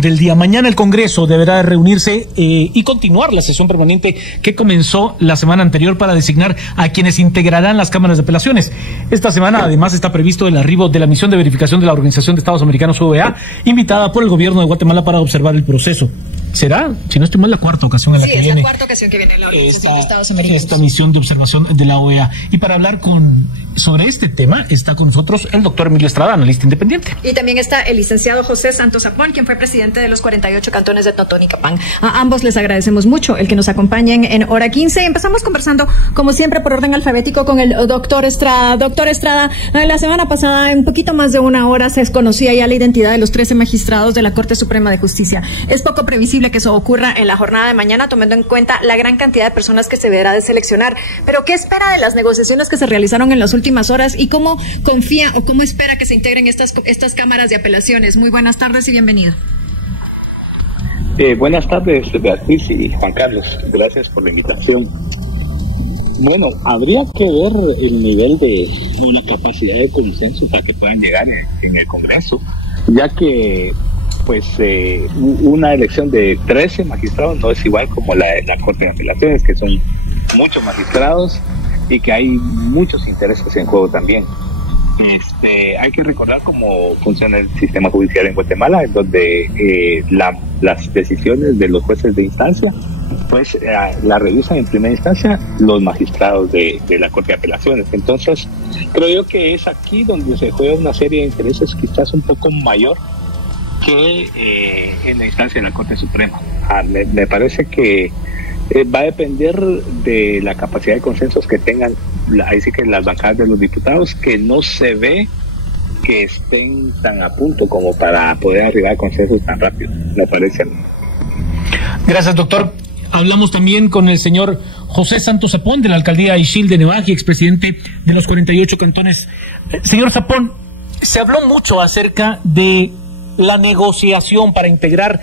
del día. Mañana el Congreso deberá reunirse y continuar la sesión permanente que comenzó la semana anterior para designar a quienes integrarán las cámaras de apelaciones. Esta semana además está previsto el arribo de la misión de verificación de la Organización de Estados Americanos, OEA, invitada por el gobierno de Guatemala para observar el proceso. ¿Será? Si no estoy mal, la cuarta ocasión en la que viene. Sí, es la cuarta ocasión que viene la Organización de Estados Americanos. Esta misión de observación de la OEA. Y para hablar sobre este tema está con nosotros el doctor Emilio Estrada, analista independiente. Y también está el licenciado José Santos Zapón, quien fue presidente de los 48 cantones de Totonicapán. A ambos les agradecemos mucho el que nos acompañen en Hora 15. Empezamos conversando, como siempre, por orden alfabético con el doctor Estrada. Doctor Estrada, la semana pasada, en poquito más de una hora, se desconocía ya la identidad de los 13 magistrados de la Corte Suprema de Justicia. Es poco previsible que eso ocurra en la jornada de mañana, tomando en cuenta la gran cantidad de personas que se deberá de seleccionar. Pero, ¿qué espera de las negociaciones que se realizaron en las últimas horas y cómo confía o cómo espera que se integren estas cámaras de apelaciones? Muy buenas tardes y bienvenido. Buenas tardes, Beatriz y Juan Carlos. Gracias por la invitación. Bueno, habría que ver el nivel o la capacidad de consenso para que puedan llegar en el Congreso, ya que una elección de 13 magistrados no es igual como la Corte de Apelaciones, que son muchos magistrados y que hay muchos intereses en juego también. Hay que recordar cómo funciona el sistema judicial en Guatemala, en donde las decisiones de los jueces de instancia la revisan en primera instancia los magistrados de la Corte de Apelaciones. Entonces, creo yo que es aquí donde se juega una serie de intereses quizás un poco mayor que en la instancia de la Corte Suprema. Me parece que va a depender de la capacidad de consensos que tengan, ahí sí que las bancadas de los diputados, que no se ve que estén tan a punto como para poder arribar a consensos tan rápido, me parece a mí. Gracias, doctor. Hablamos también con el señor José Santos Zapón, de la alcaldía Ixil de Nevaji, expresidente de los 48 cantones. Señor Zapón, se habló mucho acerca de la negociación para integrar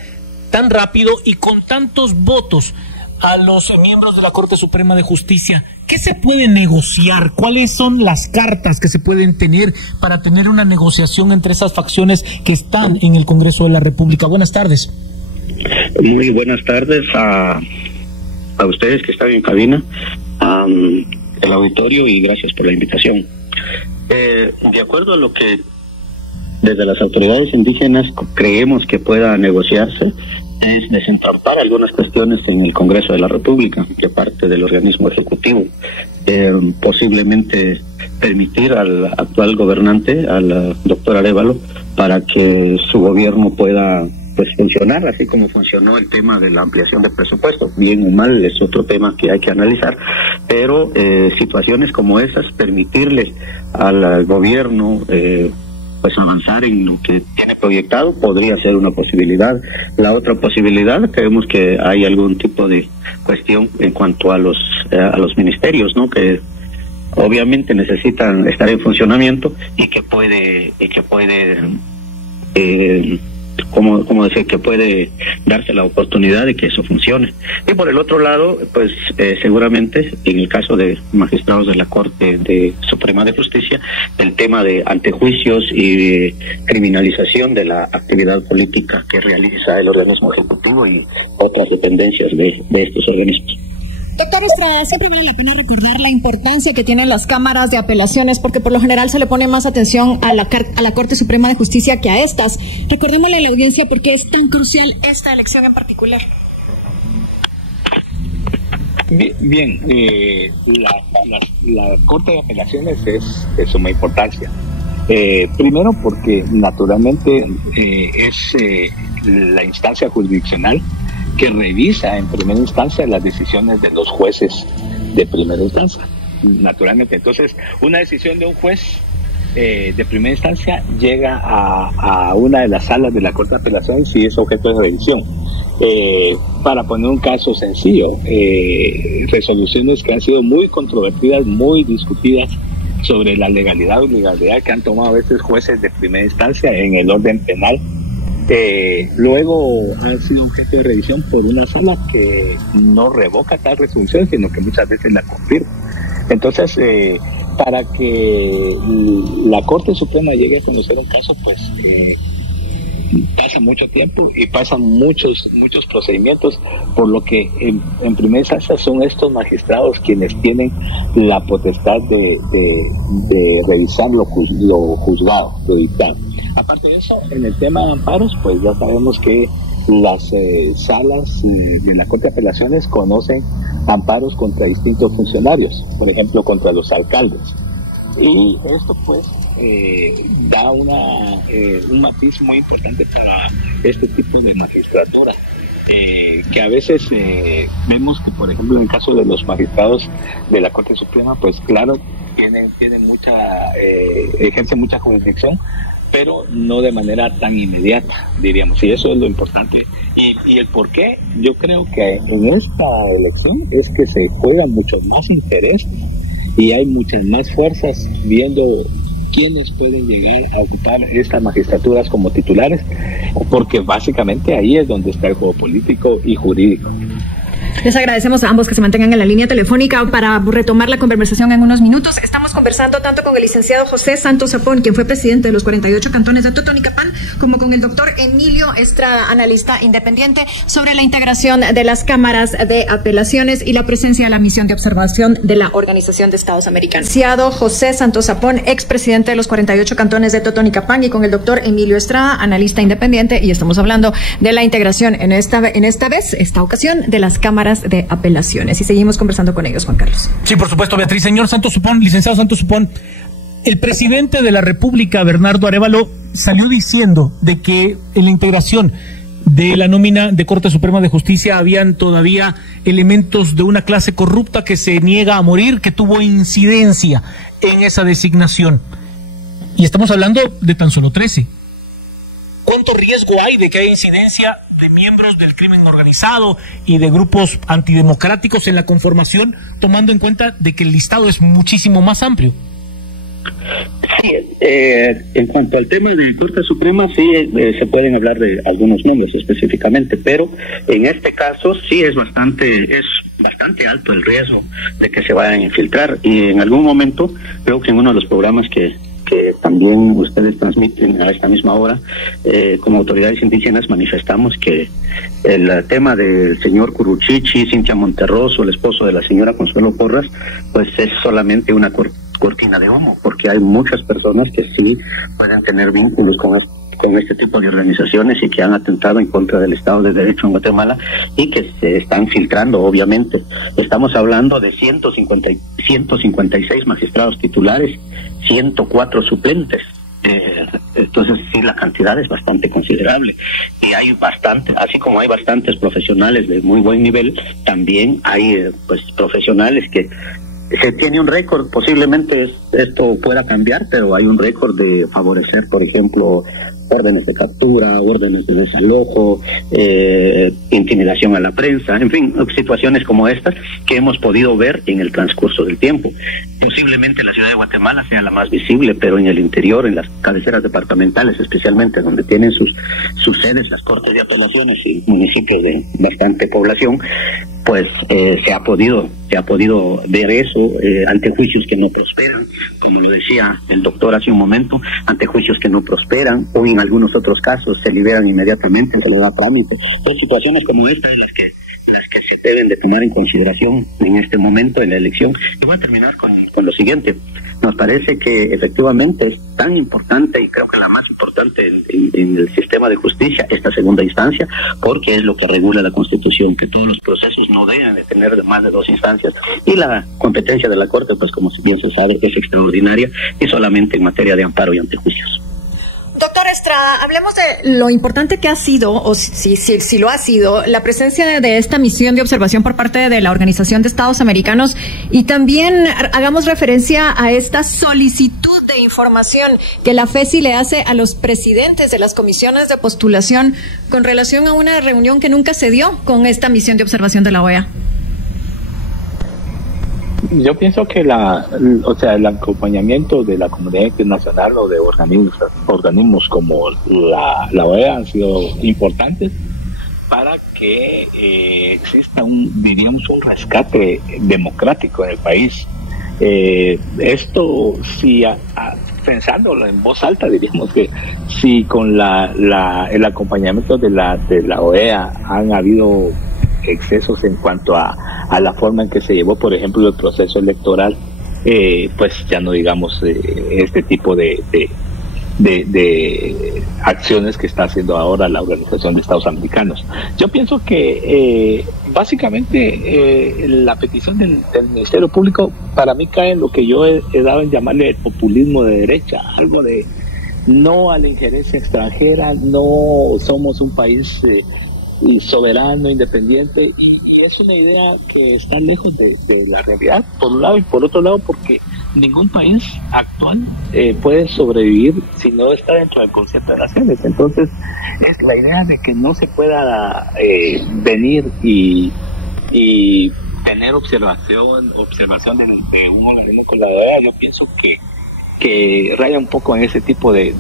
tan rápido y con tantos votos a los miembros de la Corte Suprema de Justicia. ¿Qué se puede negociar? ¿Cuáles son las cartas que se pueden tener para tener una negociación entre esas facciones que están en el Congreso de la República? Buenas tardes. Muy buenas tardes a ustedes que están en cabina, el auditorio, y gracias por la invitación. De acuerdo a lo que desde las autoridades indígenas creemos que pueda negociarse, es desentrampar algunas cuestiones en el Congreso de la República, que parte del organismo ejecutivo, posiblemente permitir al actual gobernante, al doctor Arévalo, para que su gobierno pueda funcionar, así como funcionó el tema de la ampliación de presupuesto. Bien o mal es otro tema que hay que analizar, pero situaciones como esas, permitirle al gobierno avanzar en lo que tiene proyectado, podría ser una posibilidad. La otra posibilidad, creemos que hay algún tipo de cuestión en cuanto a los ministerios, ¿no?, que obviamente necesitan estar en funcionamiento y que puede como decir, que puede darse la oportunidad de que eso funcione. Y por el otro lado, seguramente en el caso de magistrados de la Corte Suprema de Justicia, el tema de antejuicios y criminalización de la actividad política que realiza el organismo ejecutivo y otras dependencias de estos organismos. Doctor Estrada, siempre vale la pena recordar la importancia que tienen las cámaras de apelaciones, porque por lo general se le pone más atención a la Corte Suprema de Justicia que a estas. Recordémosle a la audiencia por qué es tan crucial esta elección en particular. Bien, la Corte de Apelaciones es de suma importancia. Primero porque naturalmente es la instancia jurisdiccional que revisa en primera instancia las decisiones de los jueces de primera instancia. Naturalmente, entonces, una decisión de un juez de primera instancia llega a una de las salas de la Corte de Apelaciones y es objeto de revisión. Para poner un caso sencillo, resoluciones que han sido muy controvertidas, muy discutidas sobre la legalidad o ilegalidad que han tomado a veces jueces de primera instancia en el orden penal, luego han sido objeto de revisión por una sala que no revoca tal resolución, sino que muchas veces la confirma. Entonces, para que la Corte Suprema llegue a conocer un caso, pasa mucho tiempo y pasan muchos procedimientos, por lo que en primera instancia son estos magistrados quienes tienen la potestad de revisar lo juzgado, lo dictado. Aparte de eso, en el tema de amparos, pues ya sabemos que las salas de la Corte de Apelaciones conocen amparos contra distintos funcionarios, por ejemplo contra los alcaldes, y esto pues da un matiz muy importante para este tipo de magistratura, que a veces vemos que, por ejemplo, en el caso de los magistrados de la Corte Suprema, pues claro, ejercen mucha jurisdicción, pero no de manera tan inmediata, diríamos, y eso es lo importante. Y el por qué, yo creo que en esta elección es que se juega mucho más interés y hay muchas más fuerzas viendo quiénes pueden llegar a ocupar estas magistraturas como titulares, porque básicamente ahí es donde está el juego político y jurídico. Les agradecemos a ambos que se mantengan en la línea telefónica para retomar la conversación en unos minutos. Estamos conversando tanto con el licenciado José Santos Zapón, quien fue presidente de los 48 cantones de Totonicapán, como con el doctor Emilio Estrada, analista independiente, sobre la integración de las cámaras de apelaciones y la presencia de la misión de observación de la Organización de Estados Americanos. Licenciado José Santos Zapón, expresidente de los 48 cantones de Totonicapán, y con el doctor Emilio Estrada, analista independiente, y estamos hablando de la integración en esta ocasión, de las cámaras de apelaciones. Y seguimos conversando con ellos, Juan Carlos. Sí, por supuesto, Beatriz. Señor Santos Supón, licenciado Santos Supón, el presidente de la República, Bernardo Arévalo, salió diciendo de que en la integración de la nómina de Corte Suprema de Justicia habían todavía elementos de una clase corrupta que se niega a morir, que tuvo incidencia en esa designación. Y estamos hablando de tan solo 13. ¿Cuánto riesgo hay de que haya incidencia de miembros del crimen organizado y de grupos antidemocráticos en la conformación, tomando en cuenta de que el listado es muchísimo más amplio? Sí, en cuanto al tema de Corte Suprema, sí se pueden hablar de algunos nombres específicamente, pero en este caso sí es bastante alto el riesgo de que se vayan a infiltrar, y en algún momento, creo que en uno de los programas que también ustedes transmiten a esta misma hora, como autoridades indígenas manifestamos que el tema del señor Curuchichi, Cintia Monterroso, el esposo de la señora Consuelo Porras, pues es solamente una cortina de humo, porque hay muchas personas que sí pueden tener vínculos con este tipo de organizaciones y que han atentado en contra del Estado de Derecho en Guatemala y que se están filtrando, obviamente. Estamos hablando de 156 magistrados titulares, 104 suplentes. Entonces sí, la cantidad es bastante considerable, y hay así como hay bastantes profesionales de muy buen nivel, también hay pues profesionales que se tiene un récord. Posiblemente esto pueda cambiar, pero hay un récord de favorecer, por ejemplo, órdenes de captura, órdenes de desalojo, intimidación a la prensa, en fin, situaciones como estas que hemos podido ver en el transcurso del tiempo. Posiblemente la ciudad de Guatemala sea la más visible, pero en el interior, en las cabeceras departamentales, especialmente donde tienen sus sedes las cortes de apelaciones y municipios de bastante población, pues se ha podido ver eso ante juicios que no prosperan, como lo decía el doctor hace un momento, ante juicios que no prosperan, o en algunos otros casos se liberan inmediatamente, se le da trámite. Son situaciones como esta en las que se deben de tomar en consideración en este momento de la elección. Y voy a terminar con lo siguiente. Nos parece que efectivamente es tan importante, y creo que la más importante en el sistema de justicia, esta segunda instancia, porque es lo que regula la Constitución, que todos los procesos no deben de tener más de 2 instancias, y la competencia de la Corte, pues como bien se sabe, es extraordinaria, y solamente en materia de amparo y antejuicios. Doctor Estrada, hablemos de lo importante que ha sido, o si lo ha sido, la presencia de esta misión de observación por parte de la Organización de Estados Americanos, y también hagamos referencia a esta solicitud de información que la FESI le hace a los presidentes de las comisiones de postulación con relación a una reunión que nunca se dio con esta misión de observación de la OEA. Yo pienso que el acompañamiento de la comunidad internacional o de organismos como la OEA han sido importantes para que exista un rescate democrático en el país. Esto sí pensándolo en voz alta, diríamos que si con el acompañamiento de la OEA han habido excesos en cuanto a la forma en que se llevó, por ejemplo, el proceso electoral, pues ya no digamos este tipo de acciones que está haciendo ahora la Organización de Estados Americanos. Yo pienso que básicamente la petición del Ministerio Público para mí cae en lo que yo he dado en llamarle el populismo de derecha, algo de no a la injerencia extranjera, no somos un país soberano, independiente, y es una idea que está lejos de la realidad, por un lado, y por otro lado porque ningún país actual puede sobrevivir si no está dentro del concierto de naciones. Entonces es la idea de que no se pueda venir y tener observación de un organismo con la OEA. Yo pienso que raya un poco en ese tipo de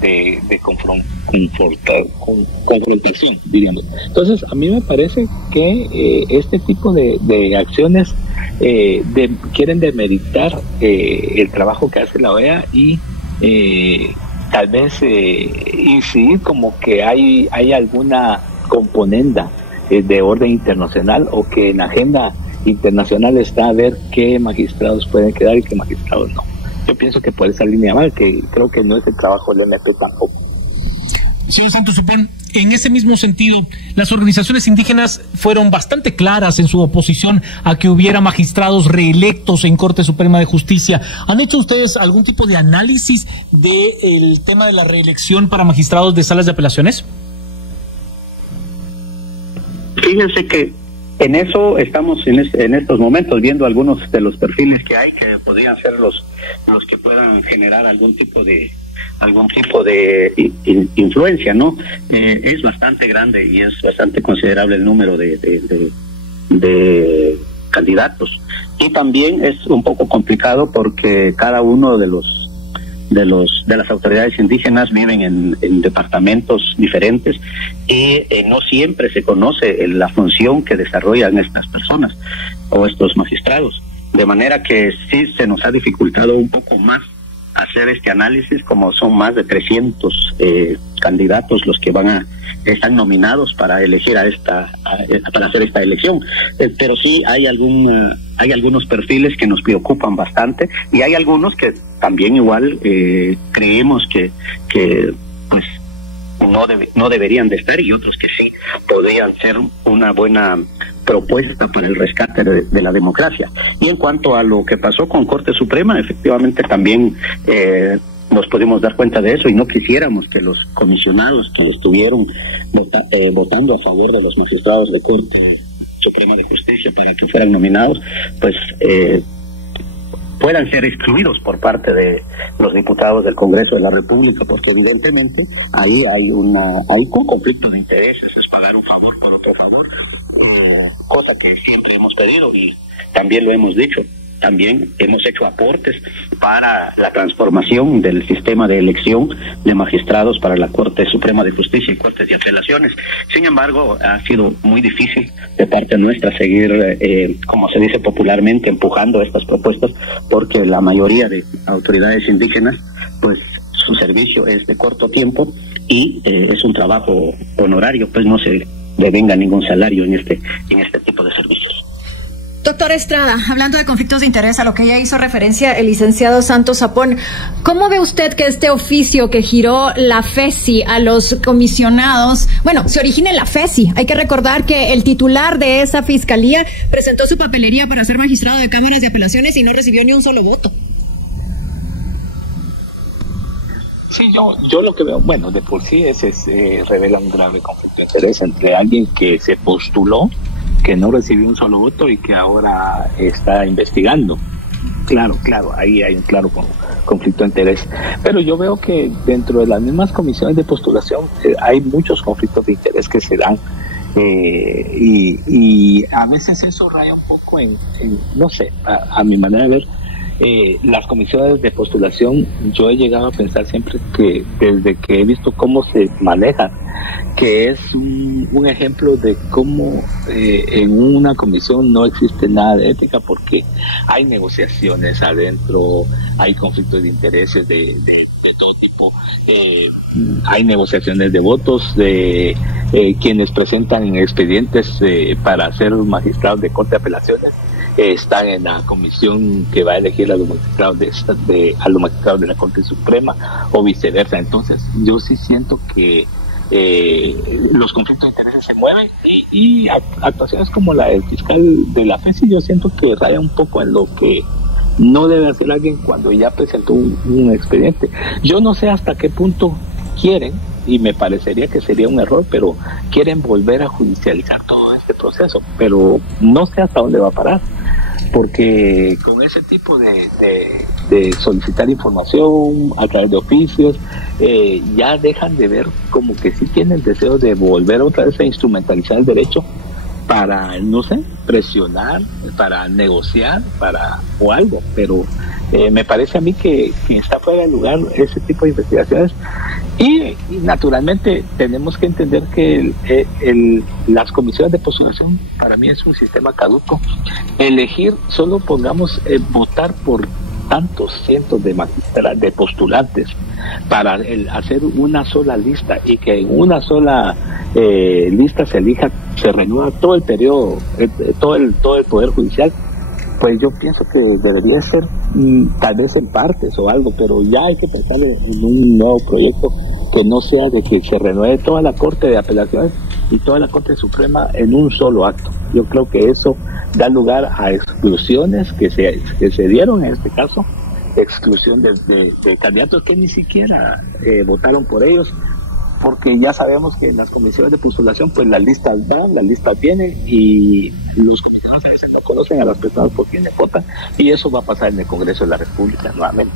confrontación, diríamos. Entonces, a mí me parece que este tipo de acciones quieren demeritar el trabajo que hace la OEA y tal vez incidir como que hay alguna componenda de orden internacional, o que en la agenda internacional está a ver qué magistrados pueden quedar y qué magistrados no. Yo pienso que por esa línea mal, que creo que no es el trabajo de Leoneto tampoco. Señor Santos Zapón, en ese mismo sentido, las organizaciones indígenas fueron bastante claras en su oposición a que hubiera magistrados reelectos en Corte Suprema de Justicia. ¿Han hecho ustedes algún tipo de análisis del tema de la reelección para magistrados de salas de apelaciones? Fíjense que en eso estamos en estos momentos viendo algunos de los perfiles que hay, que podrían ser los que puedan generar algún tipo de influencia, ¿no? Es bastante grande y es bastante considerable el número de candidatos, y también es un poco complicado porque cada uno de las autoridades indígenas viven en departamentos diferentes y no siempre se conoce la función que desarrollan estas personas o estos magistrados, de manera que sí se nos ha dificultado un poco más hacer este análisis, como son más de 300 candidatos los que están nominados para elegir para hacer esta elección, pero sí hay algunos perfiles que nos preocupan bastante, y hay algunos que también igual creemos que pues no deberían de estar, y otros que sí podrían ser una buena propuesta para el rescate de la democracia. Y en cuanto a lo que pasó con Corte Suprema, efectivamente también nos pudimos dar cuenta de eso, y no quisiéramos que los comisionados que estuvieron votando a favor de los magistrados de Corte Suprema de Justicia para que fueran nominados, pues puedan ser excluidos por parte de los diputados del Congreso de la República, porque evidentemente ahí hay un conflicto de intereses, es pagar un favor por otro favor, cosa que siempre hemos pedido y también lo hemos dicho. También hemos hecho aportes para la transformación del sistema de elección de magistrados para la Corte Suprema de Justicia y Cortes de Apelaciones. Sin embargo, ha sido muy difícil de parte nuestra seguir, como se dice popularmente, empujando estas propuestas, porque la mayoría de autoridades indígenas, pues su servicio es de corto tiempo y es un trabajo honorario, pues no se devenga ningún salario en este tipo de servicios. Doctor Estrada, hablando de conflictos de interés, a lo que ya hizo referencia el licenciado Santos Zapón, ¿cómo ve usted que este oficio que giró la FESI a los comisionados, se origina en la FESI? Hay que recordar que el titular de esa fiscalía presentó su papelería para ser magistrado de cámaras de apelaciones y no recibió ni un solo voto. Sí, yo lo que veo, de por sí revela un grave conflicto de interés entre alguien que se postuló, que no recibió un solo voto y que ahora está investigando. Claro, ahí hay un claro conflicto de interés. Pero yo veo que dentro de las mismas comisiones de postulación hay muchos conflictos de interés que se dan, y a veces eso raya un poco en no sé, a mi manera de ver, las comisiones de postulación, yo he llegado a pensar siempre que desde que he visto cómo se manejan, que es un ejemplo de cómo en una comisión no existe nada de ética, porque hay negociaciones adentro, hay conflictos de intereses de hay negociaciones de votos de quienes presentan expedientes para ser magistrados de Corte de Apelaciones. Están en la comisión que va a elegir a los magistrados de la Corte Suprema o viceversa. Entonces yo sí siento que los conflictos de intereses se mueven y actuaciones como la del fiscal de la FESI yo siento que raya un poco en lo que no debe hacer alguien cuando ya presentó un expediente. Yo no sé hasta qué punto quieren, y me parecería que sería un error, pero quieren volver a judicializar todo este proceso, pero no sé hasta dónde va a parar, porque con ese tipo de solicitar información a través de oficios, ya dejan de ver como que sí tienen deseo de volver otra vez a instrumentalizar el derecho para, no sé, presionar, para negociar, o algo, pero me parece a mí que está fuera de lugar ese tipo de investigaciones y naturalmente tenemos que entender que las comisiones de postulación para mí es un sistema caduco. Elegir, solo pongamos votar por tantos cientos de postulantes para hacer una sola lista y que en una sola lista se renueva todo el periodo, todo el Poder Judicial. Pues yo pienso que debería ser tal vez en partes o algo, pero ya hay que pensar en un nuevo proyecto que no sea de que se renueve toda la Corte de Apelaciones y toda la Corte Suprema en un solo acto. Yo creo que eso da lugar a exclusiones que se dieron en este caso, exclusión de candidatos que ni siquiera votaron por ellos, porque ya sabemos que en las comisiones de postulación pues las listas van, las listas vienen y los comisionados a veces no conocen a las personas por quienes votan, y eso va a pasar en el Congreso de la República nuevamente.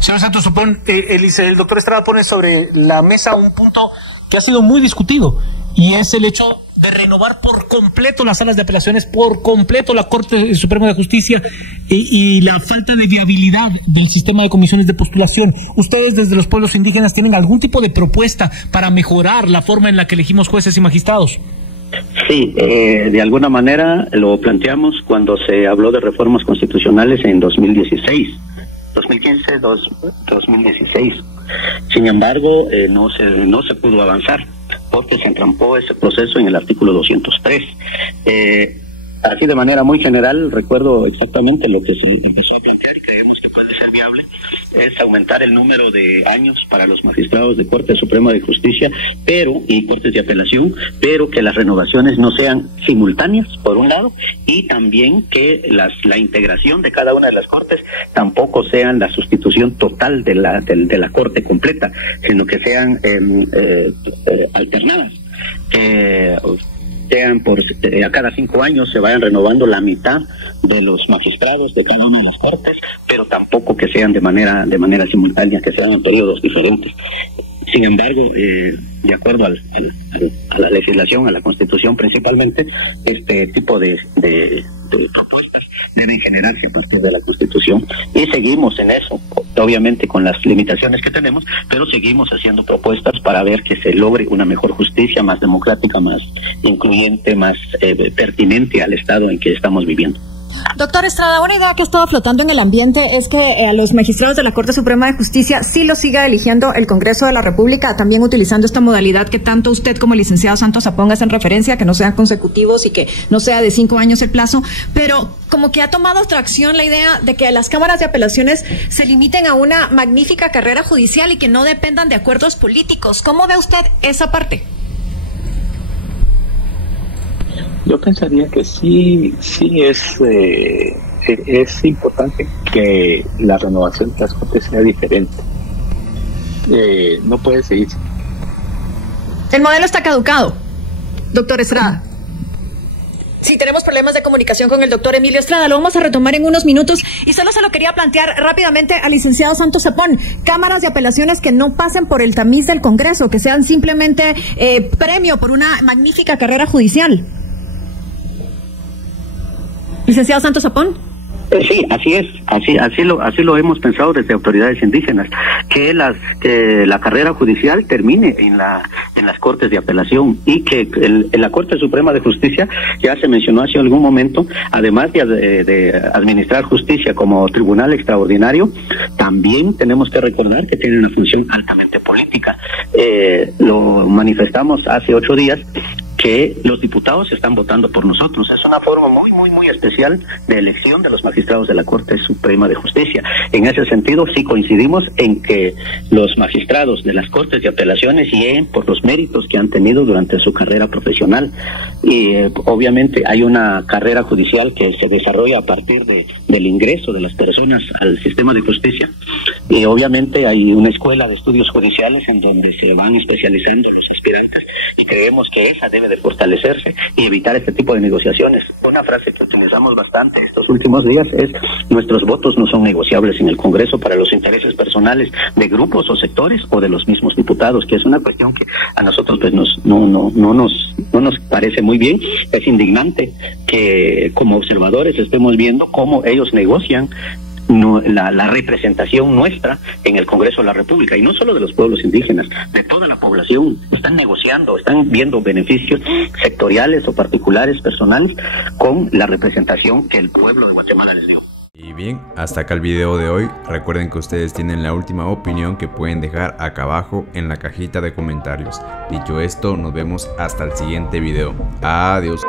Señor Santos Zapón, el doctor Estrada pone sobre la mesa un punto que ha sido muy discutido, y es el hecho de renovar por completo las salas de apelaciones, por completo la Corte Suprema de Justicia, y la falta de viabilidad del sistema de comisiones de postulación. ¿Ustedes desde los pueblos indígenas tienen algún tipo de propuesta para mejorar la forma en la que elegimos jueces y magistrados? Sí, de alguna manera lo planteamos cuando se habló de reformas constitucionales en 2016. 2016. Sin embargo, no se pudo avanzar porque se entrampó ese proceso en el artículo 203. Así de manera muy general, recuerdo exactamente lo que se empezó a plantear y creemos que puede ser viable, es aumentar el número de años para los magistrados de Corte Suprema de Justicia y Cortes de Apelación, pero que las renovaciones no sean simultáneas, por un lado, y también que la integración de cada una de las cortes tampoco sean la sustitución total de la Corte completa, sino que sean alternadas, sean a cada 5 años se vayan renovando la mitad de los magistrados de cada una de las cortes, pero tampoco que sean de manera simultánea, que sean en periodos diferentes. Sin embargo, de acuerdo a la legislación, a la Constitución principalmente, este tipo de propuestas deben generarse a partir de la Constitución, y seguimos en eso, obviamente con las limitaciones que tenemos, pero seguimos haciendo propuestas para ver que se logre una mejor justicia, más democrática, más incluyente, más pertinente al estado en que estamos viviendo. Doctor Estrada, una idea que ha estado flotando en el ambiente es que a los magistrados de la Corte Suprema de Justicia sí los siga eligiendo el Congreso de la República, también utilizando esta modalidad que tanto usted como el licenciado Santos Zapón hacen referencia, que no sean consecutivos y que no sea de 5 años el plazo, pero como que ha tomado tracción la idea de que las cámaras de apelaciones se limiten a una magnífica carrera judicial y que no dependan de acuerdos políticos. ¿Cómo ve usted esa parte? Yo pensaría que sí es importante que la renovación de las Cortes sea diferente. No puede seguir. El modelo está caducado, doctor Estrada. Sí, tenemos problemas de comunicación con el doctor Emilio Estrada, lo vamos a retomar en unos minutos, y solo se lo quería plantear rápidamente al licenciado Santos Zapón. Cámaras de apelaciones que no pasen por el tamiz del Congreso, que sean simplemente premio por una magnífica carrera judicial. Licenciado Santos Zapón. Sí, así es, así lo hemos pensado desde autoridades indígenas, que la carrera judicial termine en las Cortes de Apelación, y que en la Corte Suprema de Justicia, ya se mencionó hace algún momento, además de administrar justicia como tribunal extraordinario, también tenemos que recordar que tiene una función altamente política. Lo manifestamos hace 8 días, que los diputados están votando por nosotros. Es una forma muy especial de elección de los magistrados de la Corte Suprema de Justicia. En ese sentido, sí coincidimos en que los magistrados de las Cortes de Apelaciones lleguen por los méritos que han tenido durante su carrera profesional. Y obviamente hay una carrera judicial que se desarrolla a partir del ingreso de las personas al sistema de justicia. Y obviamente hay una escuela de estudios judiciales en donde se van especializando los aspirantes, y creemos que esa debe de fortalecerse y evitar este tipo de negociaciones. Una frase que utilizamos bastante estos últimos días es: nuestros votos no son negociables en el Congreso para los intereses personales de grupos o sectores o de los mismos diputados, que es una cuestión que a nosotros pues no nos parece muy bien. Es indignante que como observadores estemos viendo cómo ellos negocian la representación nuestra en el Congreso de la República, y no solo de los pueblos indígenas, de toda la población. Están negociando, están viendo beneficios sectoriales o particulares, personales, con la representación que el pueblo de Guatemala les dio. Y bien, hasta acá el video de hoy. Recuerden que ustedes tienen la última opinión que pueden dejar acá abajo en la cajita de comentarios. Dicho esto, nos vemos hasta el siguiente video. Adiós.